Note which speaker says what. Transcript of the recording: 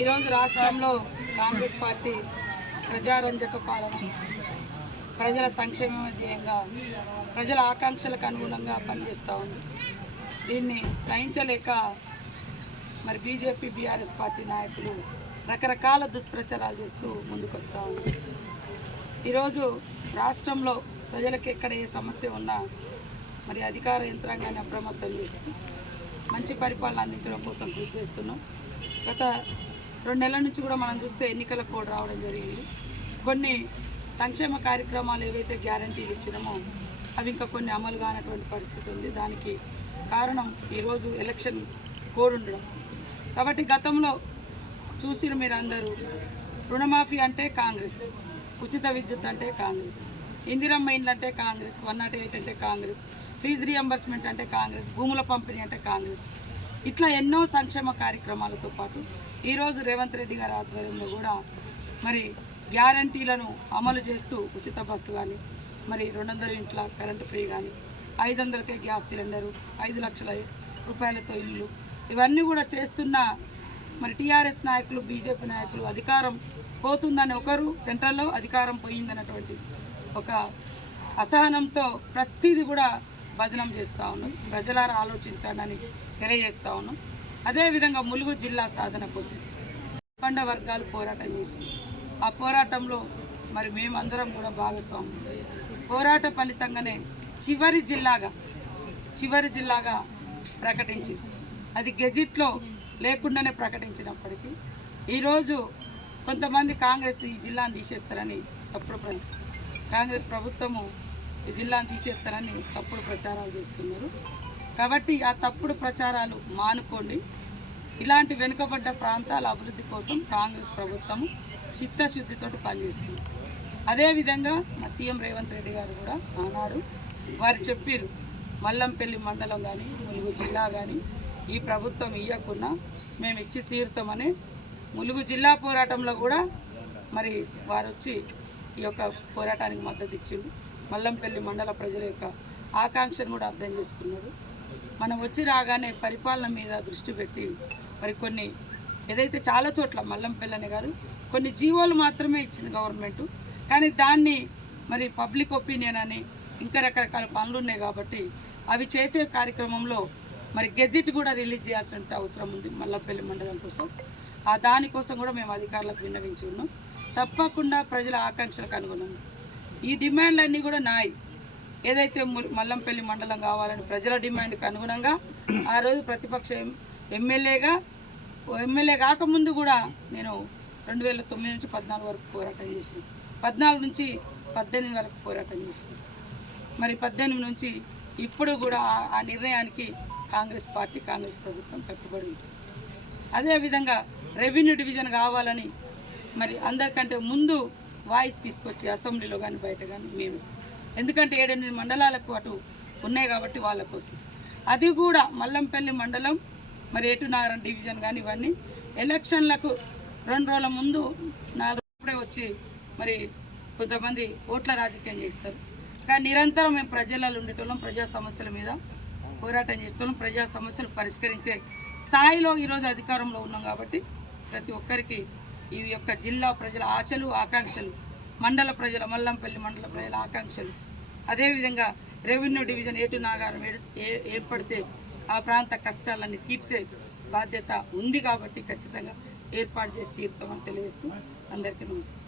Speaker 1: ఈరోజు రాష్ట్రంలో కాంగ్రెస్ పార్టీ ప్రజారంజక పాలన ప్రజల సంక్షేమ ధ్యేయంగా ప్రజల ఆకాంక్షలకు అనుగుణంగా పనిచేస్తూ ఉంది. దీన్ని సహించలేక మరి బీజేపీ బీఆర్ఎస్ పార్టీ నాయకులు రకరకాల దుష్ప్రచారాలు చేస్తూ ముందుకొస్తూ ఉంది ఈరోజు రాష్ట్రంలో ప్రజలకు ఎక్కడ ఏ సమస్య ఉన్నా మరి అధికార యంత్రాంగాన్ని అప్రమత్తం చేస్తూ మంచి పరిపాలన అందించడం కోసం కృషి చేస్తున్నాం. గత రెండు నెలల నుంచి కూడా మనం చూస్తే ఎన్నికల కోడ్ రావడం జరిగింది. కొన్ని సంక్షేమ కార్యక్రమాలు ఏవైతే గ్యారంటీలు ఇచ్చినామో అవి ఇంకా కొన్ని అమలు కానటువంటి పరిస్థితి ఉంది. దానికి కారణం ఈరోజు ఎలక్షన్ కోడ్ ఉండడం కాబట్టి గతంలో చూసిన మీరు అందరూ రుణమాఫీ అంటే కాంగ్రెస్ ఉచిత విద్యుత్ అంటే కాంగ్రెస్ ఇందిరమ్మ ఇండ్లు అంటే కాంగ్రెస్ వన్ నాట్ ఎయిట్ అంటే కాంగ్రెస్ ఫీజు రియంబర్స్మెంట్ అంటే కాంగ్రెస్ భూముల పంపిణీ అంటే కాంగ్రెస్ ఇట్లా ఎన్నో సంక్షేమ కార్యక్రమాలతో పాటు ఈరోజు రేవంత్ రెడ్డి గారి ఆధ్వర్యంలో కూడా మరి గ్యారంటీలను అమలు చేస్తూ ఉచిత బస్సు కానీ మరి రెండు వందల ఇంట్ల కరెంటు ఫ్రీ కానీ ఐదు వందలకే గ్యాస్ సిలిండరు ఐదు లక్షల రూపాయలతో ఇల్లు ఇవన్నీ కూడా చేస్తున్న మరి టీఆర్ఎస్ నాయకులు బీజేపీ నాయకులు అధికారం పోతుందని ఒకరు సెంట్రల్లో అధికారం పోయిందన్నటువంటి ఒక అసహనంతో ప్రతిదీ కూడా భజనం చేస్తూ ఉన్నాం. ప్రజలారా ఆలోచించాలని తెలియజేస్తూ ఉన్నాం. అదేవిధంగా ములుగు జిల్లా సాధన కోసం పండ వర్గాలు పోరాటం చేసి ఆ పోరాటంలో మరి మేమందరం కూడా భాగస్వామ్యం పోరాట ఫలితంగానే చివరి జిల్లాగా చివరి జిల్లాగా ప్రకటించి అది గెజిట్లో లేకుండానే ప్రకటించినప్పటికీ ఈరోజు కొంతమంది కాంగ్రెస్ ఈ జిల్లాను తీసేస్తారని తప్పుడు కాంగ్రెస్ ప్రభుత్వము జిల్లాను తీసేస్తారని తప్పుడు ప్రచారాలు చేస్తున్నారు. కాబట్టి ఆ తప్పుడు ప్రచారాలు మానుకోండి. ఇలాంటి వెనుకబడ్డ ప్రాంతాల అభివృద్ధి కోసం కాంగ్రెస్ ప్రభుత్వం చిత్తశుద్ధితో పనిచేస్తుంది. అదేవిధంగా మా సీఎం రేవంత్ రెడ్డి గారు కూడా ఆనాడు వారు చెప్పారు మల్లంపల్లి మండలం కానీ ములుగు జిల్లా కానీ ఈ ప్రభుత్వం ఇవ్వకుండా మేము ఇచ్చి తీరుతామని ములుగు జిల్లా పోరాటంలో కూడా మరి వారు వచ్చి ఈ యొక్క పోరాటానికి మద్దతు ఇచ్చిండు. మల్లంపల్లి మండల ప్రజల యొక్క ఆకాంక్షను కూడా అర్థం చేసుకున్నారు. మనం వచ్చి రాగానే పరిపాలన మీద దృష్టి పెట్టి మరి కొన్ని ఏదైతే చాలా చోట్ల మల్లంపల్లి కాదు కొన్ని జీవోలు మాత్రమే ఇచ్చింది గవర్నమెంట్. కానీ దాన్ని మరి పబ్లిక్ ఒపీనియన్ అని ఇంకా రకరకాల పనులు ఉన్నాయి కాబట్టి అవి చేసే కార్యక్రమంలో మరి గెజిట్ కూడా రిలీజ్ చేయాల్సిన అవసరం ఉంది మల్లంపల్లి మండలం కోసం. ఆ దానికోసం కూడా మేము అధికారులకు విన్నవించి ఉన్నాం తప్పకుండా ప్రజల ఆకాంక్షలకు అనుగుణంగా ఈ డిమాండ్లన్నీ కూడా నాయి. ఏదైతే మల్లంపల్లి మండలం కావాలని ప్రజల డిమాండ్కి అనుగుణంగా ఆ రోజు ప్రతిపక్ష ఎం- ఎమ్మెల్యేగా ఎమ్మెల్యే కాకముందు కూడా నేను రెండు వేల తొమ్మిది నుంచి పద్నాలుగు వరకు పోరాటం చేసాను పద్నాలుగు నుంచి పద్దెనిమిది వరకు పోరాటం చేసాను మరి పద్దెనిమిది నుంచి ఇప్పుడు కూడా ఆ- ఆ నిర్ణయానికి కాంగ్రెస్ పార్టీ కాంగ్రెస్ ప్రభుత్వం కట్టుబడి ఉంటుంది అదేవిధంగా రెవెన్యూ డివిజన్ కావాలని మరి అందరికంటే ముందు వాయిస్ తీసుకొచ్చి అసెంబ్లీలో కానీ బయట కానీ మేము. ఎందుకంటే ఏడెనిమిది మండలాలకు అటు ఉన్నాయి కాబట్టి వాళ్ళ కోసం. అది కూడా మల్లంపల్లి మండలం మరి ఎటు నాగరం డివిజన్ కానీ ఇవన్నీ ఎలక్షన్లకు రెండు రోజుల ముందు నాలుగు వచ్చి మరి కొంతమంది ఓట్ల రాజకీయం చేస్తారు. కానీ నిరంతరం మేము ప్రజలలో ఉండేటోళ్ళం ప్రజా సమస్యల మీద పోరాటం చేస్తున్నాం ప్రజా సమస్యలు పరిష్కరించే స్థాయిలో ఈరోజు అధికారంలో ఉన్నాం కాబట్టి ప్రతి ఒక్కరికి ఈ యొక్క జిల్లా ప్రజల ఆశలు ఆకాంక్షలు మండల ప్రజల మల్లంపల్లి మండల ప్రజల ఆకాంక్షలు. అదేవిధంగా రెవెన్యూ డివిజన్ ఏటు నాగారం ఏ- ఏర్పడితే ఆ ప్రాంత కష్టాలన్నీ తీర్చే బాధ్యత ఉంది కాబట్టి ఖచ్చితంగా ఏర్పాటు చేసి తీర్థమని తెలియజేస్తూ అందరికీ నమస్కారం.